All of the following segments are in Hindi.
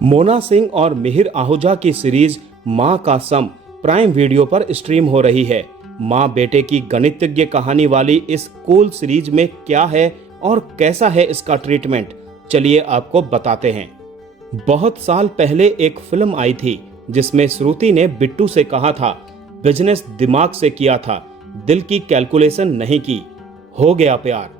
मोना सिंह और मिहिर आहूजा की सीरीज माँ का सम प्राइम वीडियो पर स्ट्रीम हो रही है। माँ बेटे की गणितज्ञ कहानी वाली इस कूल सीरीज में क्या है और कैसा है इसका ट्रीटमेंट, चलिए आपको बताते हैं। बहुत साल पहले एक फिल्म आई थी जिसमें श्रुति ने बिट्टू से कहा था, बिजनेस दिमाग से किया था, दिल की कैलकुलेशन नहीं की, हो गया प्यार।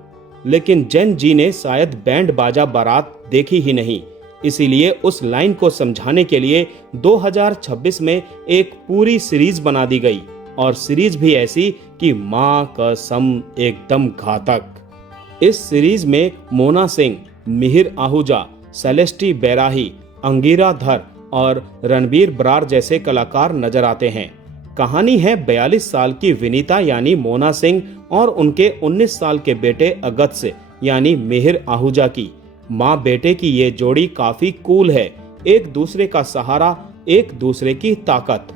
लेकिन जेन जी ने शायद बैंड बाजा बारात देखी ही नहीं, इसीलिए उस लाइन को समझाने के लिए 2026 में एक पूरी सीरीज बना दी गई, और सीरीज भी ऐसी कि माँ का सम एकदम घातक। इस सीरीज में मोना सिंह, मिहिर आहूजा, सेलेस्टी बैराही, अंगीरा धर और रणबीर बरार जैसे कलाकार नजर आते हैं। कहानी है 42 साल की विनीता यानी मोना सिंह और उनके 19 साल के बेटे अगत्य यानी मिहिर आहूजा की। माँ बेटे की ये जोड़ी काफी कूल है, एक दूसरे का सहारा, एक दूसरे की ताकत,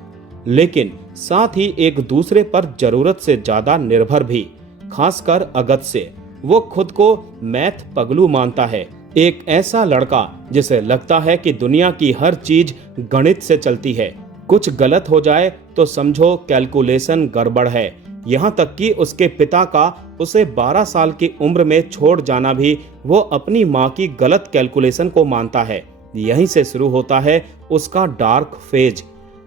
लेकिन साथ ही एक दूसरे पर जरूरत से ज्यादा निर्भर भी। खासकर अगत्य, वो खुद को मैथ पगलू मानता है, एक ऐसा लड़का जिसे लगता है कि दुनिया की हर चीज गणित से चलती है, कुछ गलत हो जाए तो समझो कैलकुलेशन गड़बड़ है। यहाँ तक कि उसके पिता का उसे 12 साल की उम्र में छोड़ जाना भी वो अपनी माँ की गलत कैलकुलेशन को मानता है। यहीं से शुरू होता है उसका डार्क फेज।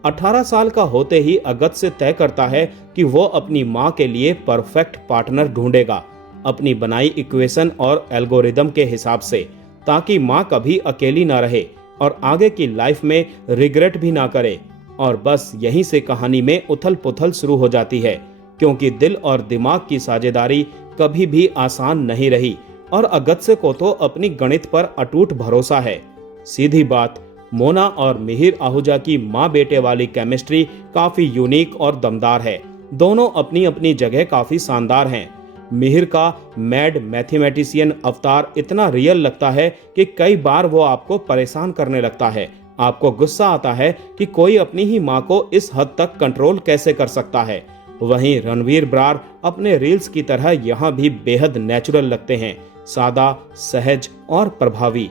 18 साल का होते ही अगत्य तय करता है कि वो अपनी माँ के लिए परफेक्ट पार्टनर ढूंढेगा, अपनी बनाई इक्वेशन और एल्गोरिदम के हिसाब से, ताकि माँ कभी अकेली ना रहे और आगे की लाइफ में रिग्रेट भी ना करे। और बस यहीं से कहानी में उथल पुथल शुरू हो जाती है, क्योंकि दिल और दिमाग की साझेदारी कभी भी आसान नहीं रही और अगत्य को तो अपनी गणित पर अटूट भरोसा है। सीधी बात, मोना और मिहिर आहूजा की माँ बेटे वाली केमिस्ट्री काफी यूनिक और दमदार है। दोनों अपनी अपनी जगह काफी शानदार हैं। मिहिर का मैड मैथमेटिशियन अवतार इतना रियल लगता है कि कई बार वो आपको परेशान करने लगता है। आपको गुस्सा आता है कि कोई अपनी ही माँ को इस हद तक कंट्रोल कैसे कर सकता है। वहीं रणबीर बरार अपने रील्स की तरह यहाँ भी बेहद नेचुरल लगते हैं, सादा, सहज और प्रभावी।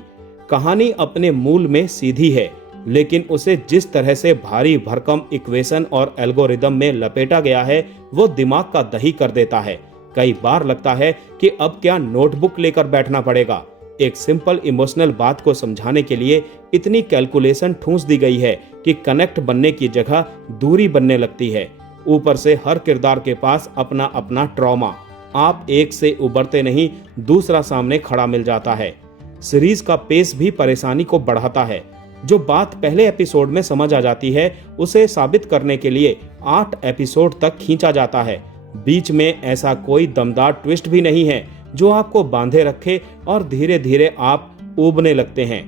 कहानी अपने मूल में सीधी है, लेकिन उसे जिस तरह से भारी भरकम इक्वेशन और एल्गोरिदम में लपेटा गया है वो दिमाग का दही कर देता है। कई बार लगता है कि अब क्या नोटबुक लेकर बैठना पड़ेगा। एक सिंपल इमोशनल बात को समझाने के लिए इतनी कैलकुलेशन ठूंस दी गई है कि कनेक्ट बनने की जगह दूरी बनने लगती है। ऊपर से हर किरदार के पास अपना अपना ट्रॉमा, आप एक से उबरते नहीं, दूसरा सामने खड़ा मिल जाता है। सीरीज का पेस भी परेशानी को बढ़ाता है। जो बात पहले एपिसोड में समझ आ जाती है उसे साबित करने के लिए 8 एपिसोड तक खींचा जाता है। बीच में ऐसा कोई दमदार ट्विस्ट भी नहीं है जो आपको बांधे रखे और धीरे धीरे आप ऊबने लगते हैं।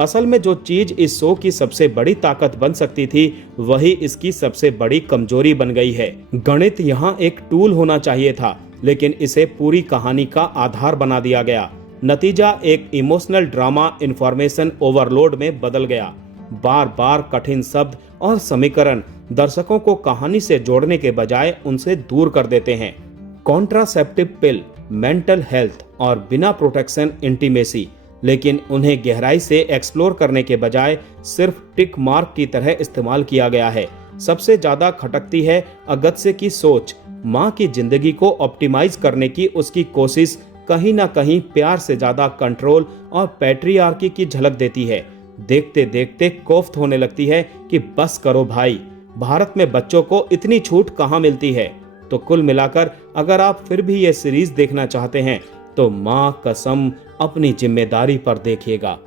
असल में जो चीज इस शो की सबसे बड़ी ताकत बन सकती थी वही इसकी सबसे बड़ी कमजोरी बन गई है। गणित यहाँ एक टूल होना चाहिए था, लेकिन इसे पूरी कहानी का आधार बना दिया गया। नतीजा एक इमोशनल ड्रामा इंफॉर्मेशन ओवरलोड में बदल गया। बार बार कठिन शब्द और समीकरण दर्शकों को कहानी से जोड़ने के बजाय उनसे दूर कर देते हैं। कॉन्ट्रासेप्टिव पिल, मेंटल हेल्थ और बिना प्रोटेक्शन इंटीमेसी, लेकिन उन्हें गहराई से एक्सप्लोर करने के बजाय सिर्फ टिक मार्क की तरह इस्तेमाल किया गया है। सबसे ज्यादा खटकती है अगत्य की सोच। माँ की जिंदगी को ऑप्टिमाइज करने की उसकी कोशिश कहीं ना कहीं प्यार से ज्यादा कंट्रोल और पैट्रियार्की की झलक देती है। देखते देखते कोफ्त होने लगती है कि बस करो भाई, भारत में बच्चों को इतनी छूट कहाँ मिलती है। तो कुल मिलाकर अगर आप फिर भी ये सीरीज देखना चाहते हैं तो माँ कसम अपनी जिम्मेदारी पर देखिएगा।